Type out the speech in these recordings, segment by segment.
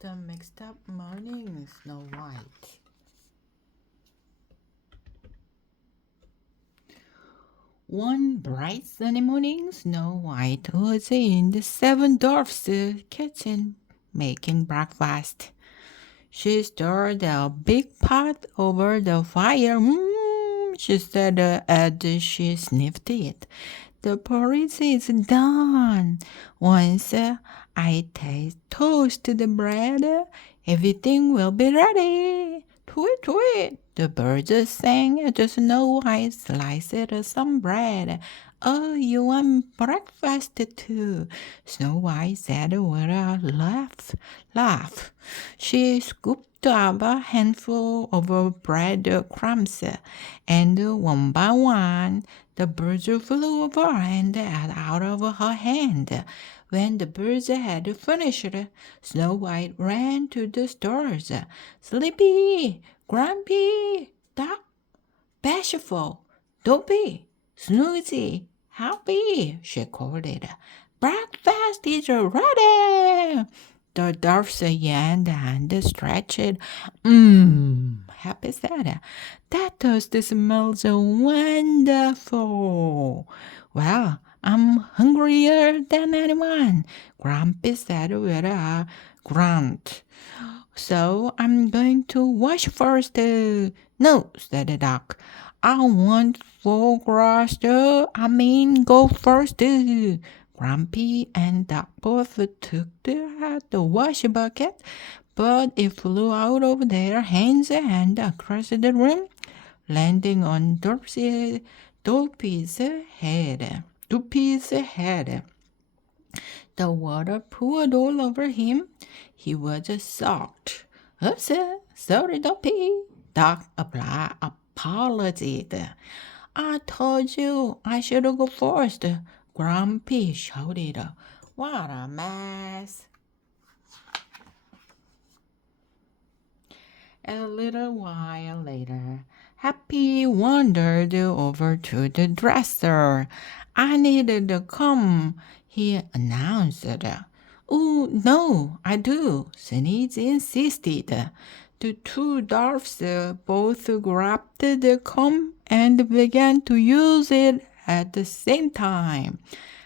The mixed up morning, Snow White. One bright sunny morning, Snow White was in the seven dwarfs' kitchen making breakfast. She stirred a big pot over the fire. She said as she sniffed it. The porridge is done. Once I toast the bread, everything will be ready. Tweet, tweet. The birds sang as Snow White sliced some bread. Oh, you want breakfast too? Snow White said with a laugh. She scooped up a handful of bread crumbs, and one by one, the birds flew over and out of her hand. When the birds had finished, Snow White ran to the stores. Sleepy, Grumpy, Duck, Bashful, Dopey, Snoozy, Happy, she called it. Breakfast is ready! The dwarfs yawned and stretched. Happy said, that toast smells wonderful. Well, I'm hungrier than anyone, Grumpy said with a grunt. So I'm going to wash first. No, said the duck. I want full grass. Go first. Grumpy and Duck both took the wash bucket, but it flew out of their hands and across the room, landing on Dopey's head. Dopey's head. The water poured all over him. He was soaked. Oops, sorry, Dopey. Duck apologized. I told you I should go first. Grumpy shouted. What a mess. A little while later, Happy wandered over to the dresser. I needed the comb, he announced. Oh, no, I do, Sneeze insisted. The two dwarfs both grabbed the comb and began to use it at the same time.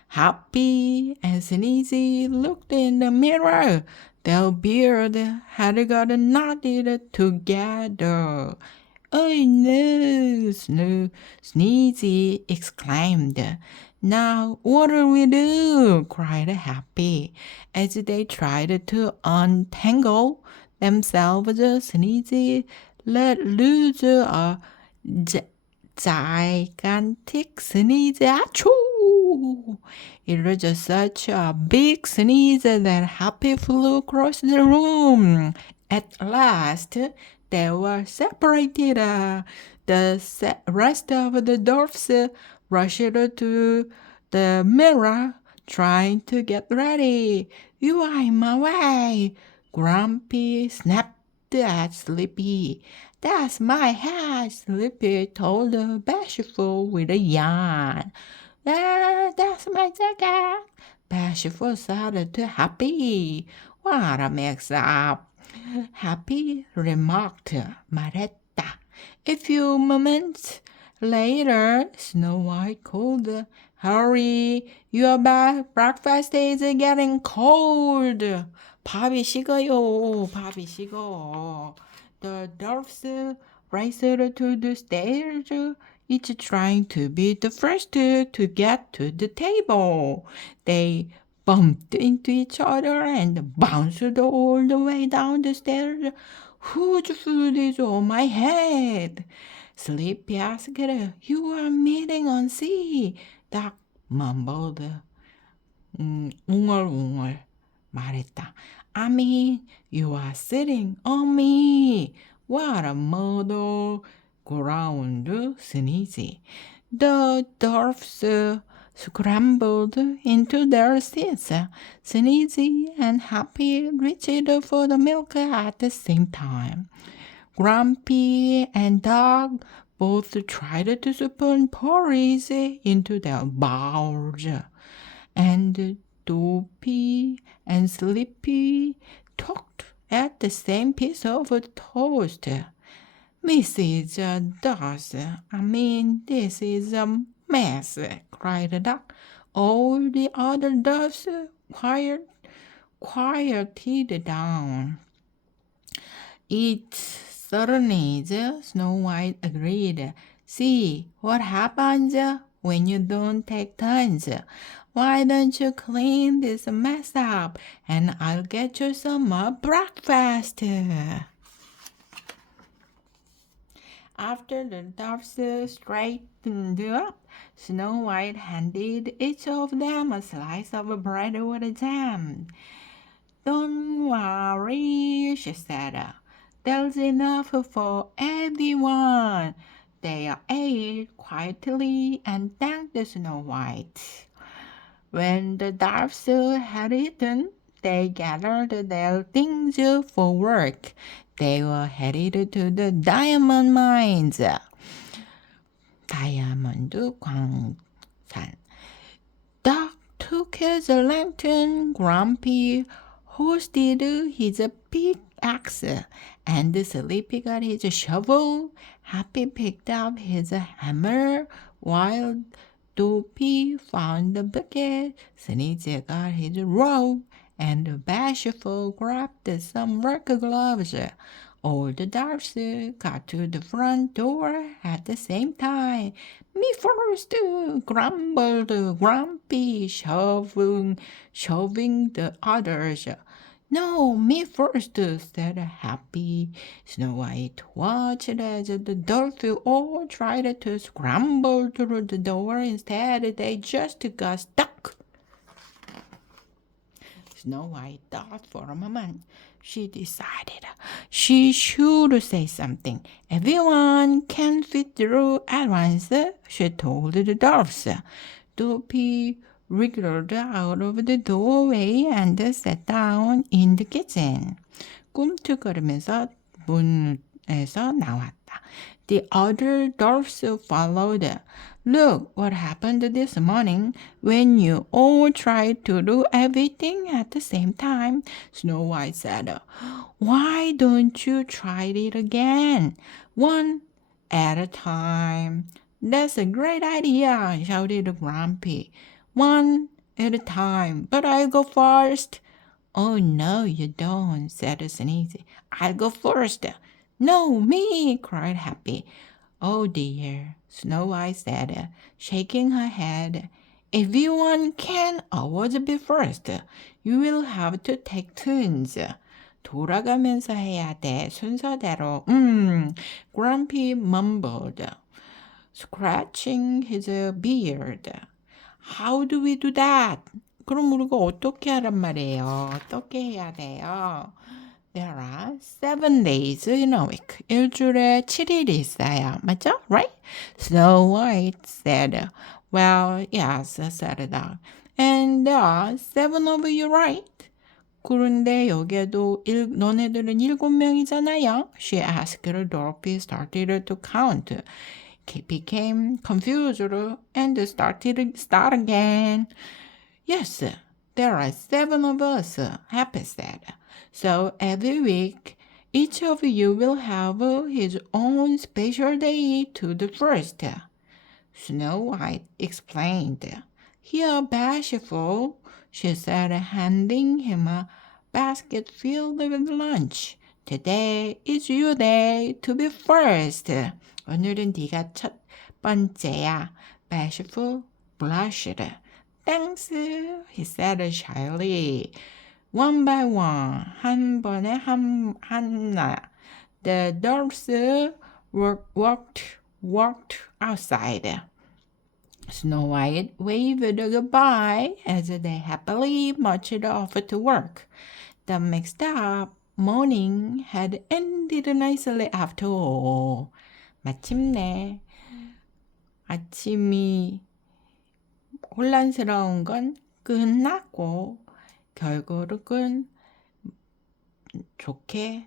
Happy and Sneezy looked in the mirror. Their beard had got knotted together. Oh no, Sneezy exclaimed. Now what'll we do? Cried Happy. As they tried to untangle themselves, Sneezy let loose a gigantic sneeze. Achoo! It was just such a big sneeze that Happy flew across the room. At last, they were separated. The rest of the dwarfs rushed to the mirror, trying to get ready. You are in my way. Grumpy snapped at Sleepy. That's my hat, Sleepy told the Bashful with a yawn. That's my jacket. Bashful said to Happy. What a mix-up. Happy remarked Maretta. A few moments later, Snow White called, Hurry, your breakfast is getting cold. 밥이 식어요. 밥이 식어. The dwarfs raced to the stairs, each trying to be the first to get to the table. They bumped into each other and bounced all the way down the stairs. Whose food is on my head? Sleepy asked. You are meeting on sea. Duck mumbled. 웅얼웅얼 말했다. I mean, you are sitting on me. What a mother! Ground Sneezy. The dwarfs scrambled into their seats. Sneezy and Happy reached for the milk at the same time. Grumpy and Dog both tried to spoon porridge into their bowls. And Dopey and Sleepy talked at the same piece of toast. Mrs. Dawes, this is a mess, cried the duck. All the other doves quieted down. It certainly is, Snow White agreed. See what happens when you don't take turns. Why don't you clean this mess up and I'll get you some more breakfast. After the doves straightened up, Snow White handed each of them a slice of bread with jam. Don't worry, she said. There's enough for everyone. They ate quietly and thanked Snow White. When the doves had eaten, they gathered their things for work. They were headed to the diamond mines. 다이아몬드 광산. Duck took his lantern. Grumpy hoisted his pickaxe, and Sleepy got his shovel. Happy picked up his hammer, while Dopey found the bucket. Sneezy got his rope, and Bashful grabbed some work gloves. All the doves got to the front door at the same time. Me first, grumbled Grumpy, shoving the others. No, me first, said Happy. Snow White watched as the dolls all tried to scramble through the door. Instead, they just got stuck. Snow White thought for a moment. She decided she should say something. Everyone can fit through at once, she told the dolls. Dopey wriggled out of the doorway and sat down in the kitchen. 꿈틀거리면서 문에서 나왔다. The other dolls followed. Look what happened this morning when you all tried to do everything at the same time, Snow White said. Why don't you try it again? One at a time. That's a great idea, shouted Grumpy. One at a time, but I'll go first. Oh, no, you don't, said Sneezy. I'll go first. No, me, cried Happy. Oh, dear, Snow White said, shaking her head. Everyone can always be first. You will have to take turns. 돌아가면서 해야 돼, 순서대로. Grumpy mumbled, scratching his beard. How do we do that? 그럼 우리가 어떻게 하란 말이에요? 어떻게 해야 돼요? There are 7 days in a week. 일주일에 7일이 있어요. 맞죠? Right? Snow White said. Well, yes, said the dog. And there are 7 of you, right? 그런데 여기에도 너네들은 7명이잖아요. She asked. Dorothy started to count. He became confused and start again. Yes, there are 7 of us, Happy said. So every week, each of you will have his own special day to the first. Snow White explained. Here, Bashful, she said, handing him a basket filled with lunch. Today is your day to be first. 오늘은 네가 첫 번째야. Bashful blushed. Thanks, he said shyly. One by one, 한 번에 하나. The dolls walked outside. Snow White waved goodbye as they happily marched off to work. The mixed up morning had ended nicely after all. 마침내 아침이 혼란스러운 건 끝났고 결국은 좋게